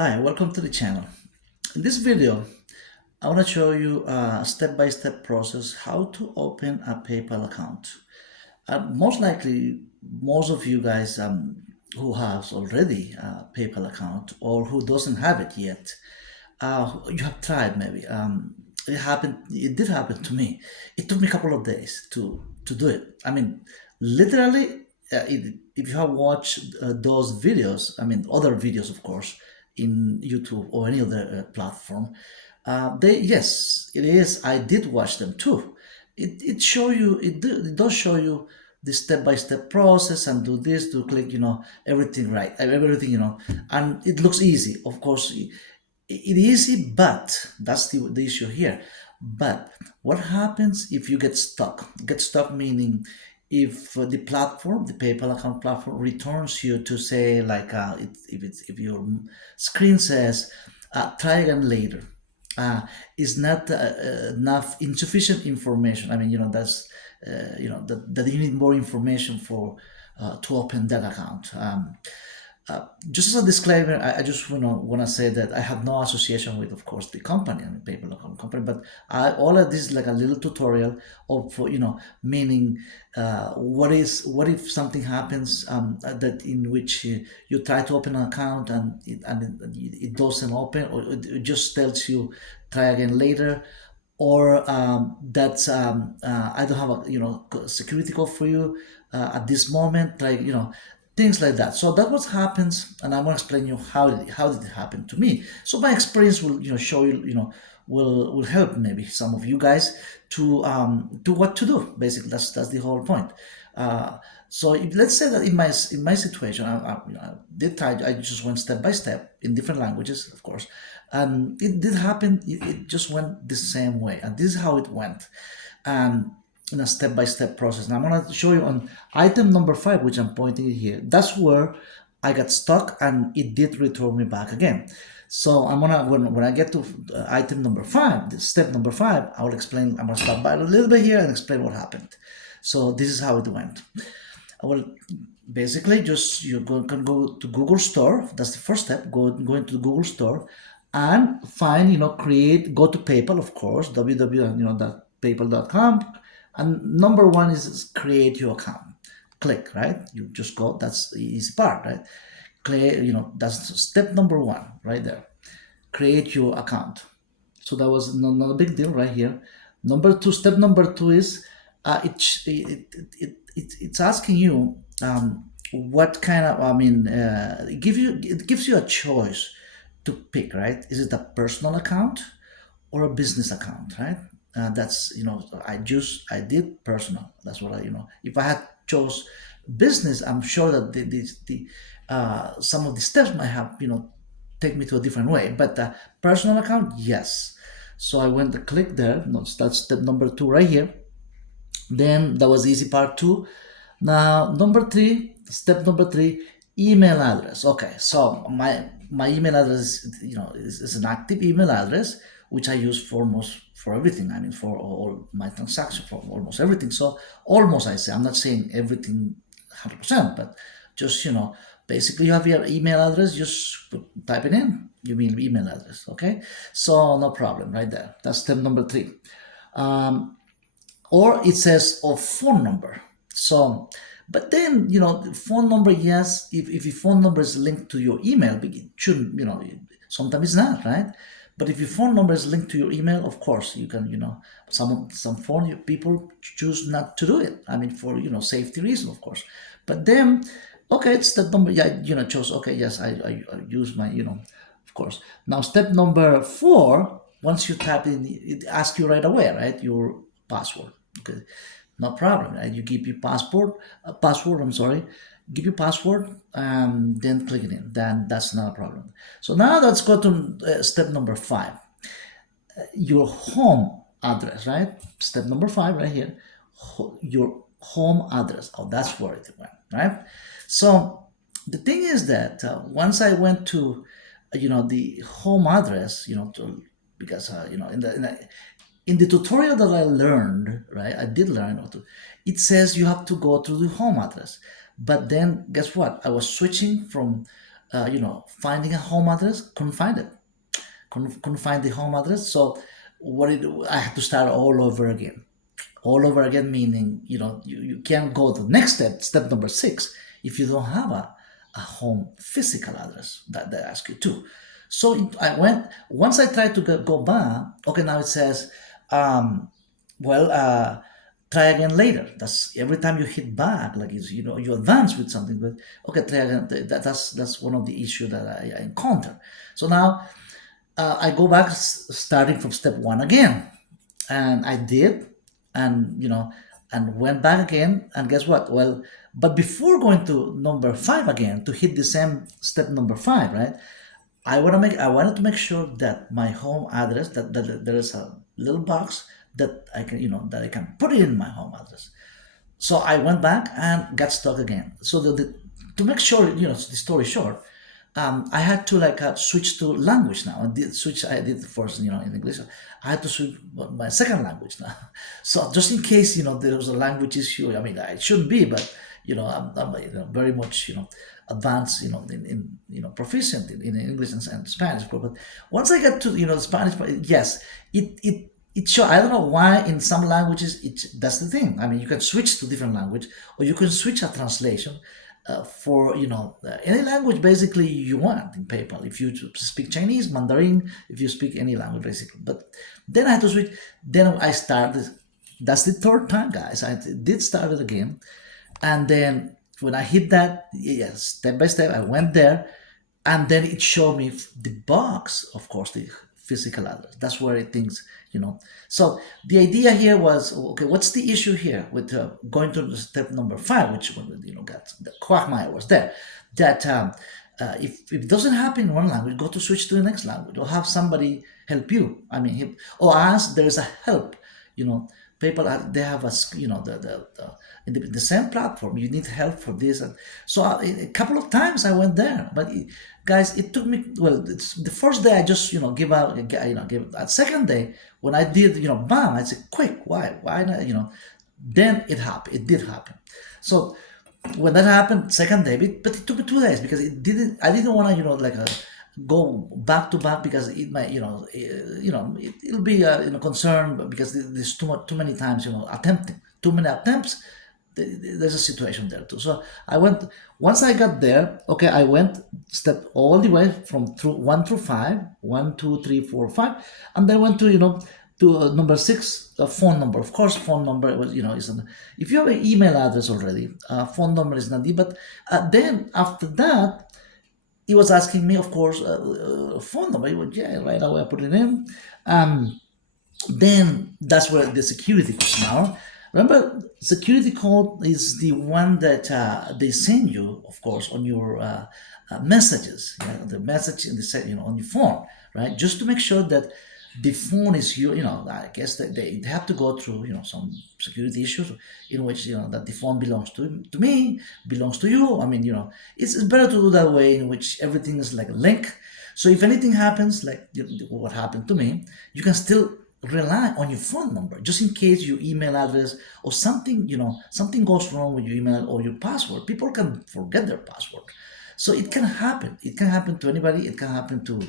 Hi, welcome to the channel. In this video, I want to show you a step-by-step process how to open a PayPal account. Most likely, most of you guys who has already a PayPal account or who doesn't have it yet, you have tried maybe. It happened. It did happen to me. It took me a couple of days to do it. I mean, literally, if you have watched those videos, I mean, other videos, of course, in YouTube or any other platform, they yes, it is. I did watch them too. It show you. It does show you the step-by-step process and do this, do click, everything right, everything, and it looks easy. Of course, it easy, but that's the issue here. But what happens if you get stuck? Get stuck meaning if the platform, the PayPal account platform, returns you to say like if your screen says try again later, is not enough insufficient information. I mean, that's that you need more information for to open that account. Just as a disclaimer, I just want to say that I have no association with, of course, the company, I mean, PayPal account company, but all of this is like a little tutorial of, meaning what if something happens that in which you try to open an account and it doesn't open, or it just tells you try again later, or that I don't have a security code for you at this moment, like things like that. So that what happens, and I want to explain you how did it happen to me. So my experience will show you will help maybe some of you guys to what to do. Basically, that's the whole point. So if, let's say that in my situation, I did try. I just went step by step in different languages, of course, and it did happen. It just went the same way, and this is how it went, in a step by step process. And I'm gonna show you on item number 5, which I'm pointing here. That's where I got stuck, and it did return me back again. So I'm gonna when I get to item number 5, the step number 5, I will explain. I'm gonna stop by a little bit here and explain what happened. So this is how it went. I will basically just can go to Google Store. That's the first step. Go into the Google Store and find create. Go to PayPal, of course, www.paypal.com, and number 1 is create your account. Click, right? You just go. That's the easy part, right? Create. That's step number 1 right there. Create your account. So that was not a big deal right here. Step number 2 is it's asking you what kind of, I mean, it gives you a choice to pick, right? Is it a personal account or a business account, right? That's I did personal. That's what if I had chose business, I'm sure that the some of the steps might have take me to a different way. But personal account, yes. So I went to click there. No, that's step number 2 right here. Then that was easy part 2. Now step number 3, email address. Okay, so my email address, is an active email address which I use for everything. I mean, for all my transactions, for almost everything. So almost, I say, I'm not saying everything 100%, but just basically you have your email address. Just type it in. You mean email address, okay? So no problem, right there. That's step number 3. Or it says of phone number. So, but then the phone number, yes, if your phone number is linked to your email, but it shouldn't, sometimes it's not, right? But if your phone number is linked to your email, of course you can, some phone people choose not to do it. I mean, for safety reason, of course. But then, okay, it's step number, yeah, chose, okay, yes, I use my, of course. Now step number 4, once you tap in, it asks you right away, right, your password. Okay, no problem. Right? You give your password. I'm sorry. Give your password, then click it in. Then that's not a problem. So now let's go to step number 5. Your home address, right? Step number 5, right here. Your home address. Oh, that's where it went, right? So the thing is that once I went to, the home address, because in the tutorial that I learned, right, I did learn it says you have to go to the home address. But then guess what? I was switching from finding a home address, couldn't find it, couldn't find the home address. So I had to start all over again. All over again, meaning, you can't go to the next step number 6, if you don't have a home physical address that they ask you to. So once I tried to go back, okay, now it says, well, try again later. That's every time you hit back, like you advance with something, but okay, try again. That's one of the issues that I encounter. So now I go back, starting from step 1 again, and I did, and and went back again, and guess what? Well, but before going to number 5 again to hit the same step number 5, right? I wanted to make sure that my home address, that there is a little box that I can that I can put in my home address. So I went back and got stuck again. So to make sure, the story short, I had to switch to language now. I did first, in English. I had to switch my second language now. So just in case, there was a language issue. I mean, I shouldn't be, but I'm very much, advanced, proficient in English and Spanish. But once I got to, Spanish, yes, it show. I don't know why in some languages that's the thing. I mean, you can switch to different language, or you can switch a translation for any language basically you want in PayPal. If you speak Chinese, Mandarin, if you speak any language basically. But then I had to switch. Then I started. That's the third time, guys. I did start it again, and then when I hit that, yes, step by step, I went there, and then it showed me the box, of course, the physical address. That's where it thinks, So the idea here was, okay, what's the issue here with going to step number 5, which got the quagmire was there, that if it doesn't happen in one language, go to switch to the next language, or have somebody help you. I mean, or ask. There is a help. PayPal, they have in the same platform. You need help for this, and so a couple of times I went there. But guys, it took me. Well, it's the first day I just give out. Give that second day when I did. Bam! I said, quick, why not? Then it happened. It did happen. So when that happened, second day, but it took me 2 days because it didn't. I didn't want to go back to back, because it might it'll be concern, because there's too many times attempting too many attempts. There's a situation there too. So I went, once I got there, okay, I went step all the way from through 1 through 5, 1 2 3 4 5, and then went to number 6, phone number. Of course, phone number was isn't. If you have an email address already, phone number is not. But then after that, he was asking me, of course, phone number. He went, yeah, right away I put it in. Then that's where the security comes now. Remember, security code is the one that they send you, of course, on your messages. The message in the on your phone, right? Just to make sure that the phone is your. I guess that they have to go through some security issues in which that the phone belongs to me, belongs to you. I mean, it's better to do that way, in which everything is like a link. So if anything happens, like what happened to me, you can still rely on your phone number, just in case your email address or something something goes wrong with your email or your password. People can forget their password, so it can happen. It can happen to anybody. It can happen to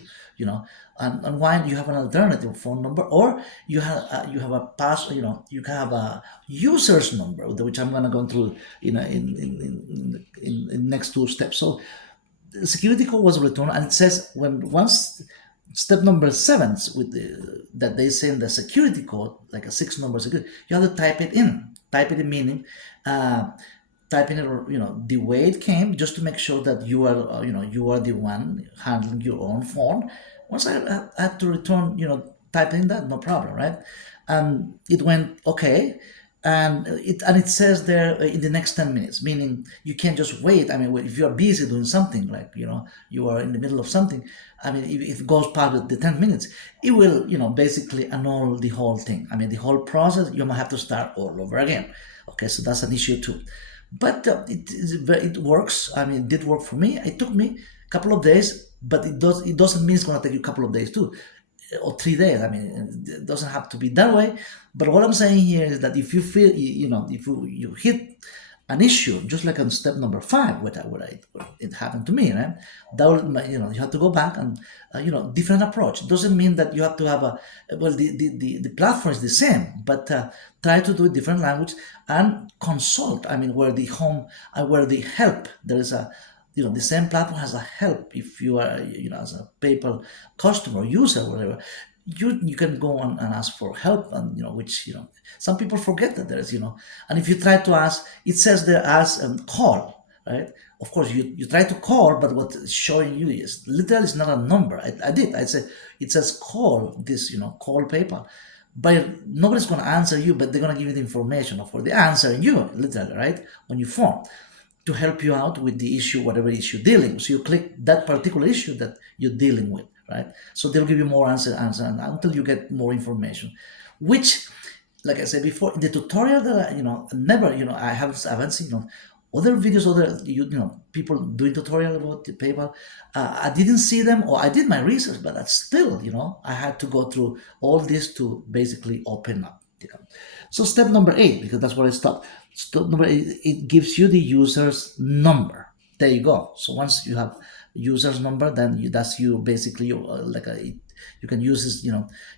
and why you have an alternative phone number, or you have a password. You can have a user's number, which I'm gonna go through in next 2 steps. So the security code was returned, and it says once step number 7 with that they send the security code, like a 6-number security, you have to type it in. Type it in, meaning typing it, the way it came, just to make sure that you are, you are the one handling your own phone. Once I had to return, typing that, no problem, right? And it went okay. And it says there in the next 10 minutes, meaning you can't just wait. I mean, if you're busy doing something, like you are in the middle of something, I mean, if it goes past the 10 minutes, it will basically annul the whole thing. I mean, the whole process, you might have to start all over again. Okay, so that's an issue too. But it works. I mean, it did work for me. It took me a couple of days, but it doesn't mean it's going to take you a couple of days too, or 3 days. I mean, it doesn't have to be that way. But what I'm saying here is that if you feel, if you hit an issue, just like on step number 5, it happened to me, right? That will, you have to go back and, different approach. It doesn't mean that you have to have the platform is the same, but try to do a different language and consult. I mean, where the home, where the help, there is a, the same platform has a help. If you are, as a PayPal customer, user, whatever, you can go on and ask for help, and which some people forget that there's and if you try to ask, it says there as call, right? Of course you try to call, but what it's showing you is literally is not a number. I said it says call this, call PayPal, but nobody's going to answer you, but they're going to give you the information for the answer you literally, right, on your phone, to help you out with the issue, whatever issue dealing. So you click that particular issue that you're dealing with, right? So they'll give you more answer until you get more information, which, like I said before, in the tutorial that never, I haven't seen other videos, people doing tutorial about the PayPal. I didn't see them, or I did my research, but that's still, I had to go through all this to basically open up. So step number 8, because that's where I stopped. Step number 8, it gives you the user's number. There you go. So once you have user's number, then that's you basically, you can use this,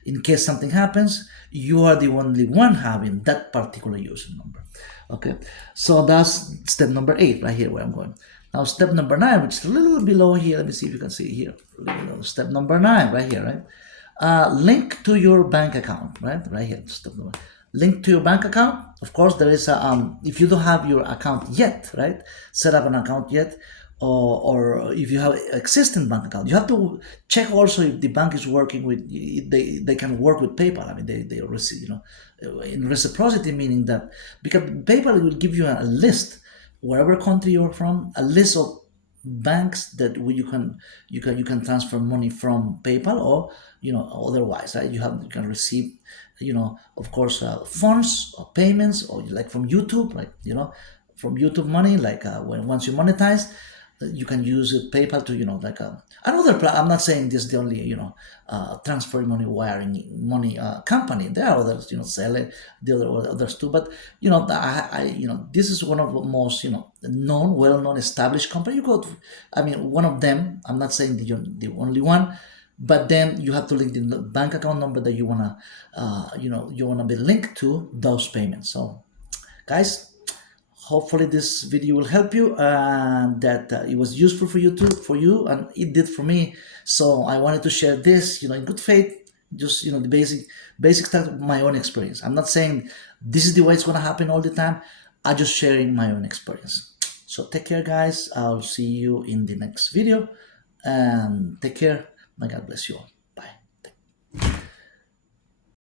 in case something happens, you are the only one having that particular user number. Okay, so that's step number 8 right here where I'm going. Now step number 9, which is a little below here. Let me see if you can see here. Step number 9 right here, right? Link to your bank account, right here. Step number. Link to your bank account. Of course, there is a if you don't have your account yet, right? Set up an account yet, or if you have existing bank account, you have to check also if the bank is working with, they can work with PayPal. I mean, they receive, in reciprocity, meaning that because PayPal will give you a list, wherever country you're from, a list of banks that you can transfer money from PayPal, or otherwise, right? You can receive, of course, funds or payments, or like from YouTube, like from YouTube money, like once you monetize, you can use PayPal to like another. I'm not saying this is the only transfer money, wiring money company. There are others, sell it, the others too. But this is one of the most known, well-known, established company. You go to, one of them. I'm not saying the only one, but then you have to link the bank account number that you wanna you wanna be linked to those payments. So, guys, hopefully this video will help you, and that it was useful for you, and it did for me. So I wanted to share this, in good faith, just the basic stuff of my own experience. I'm not saying this is the way it's going to happen all the time. I'm just sharing my own experience. So take care, guys. I'll see you in the next video, and take care. May God bless you all.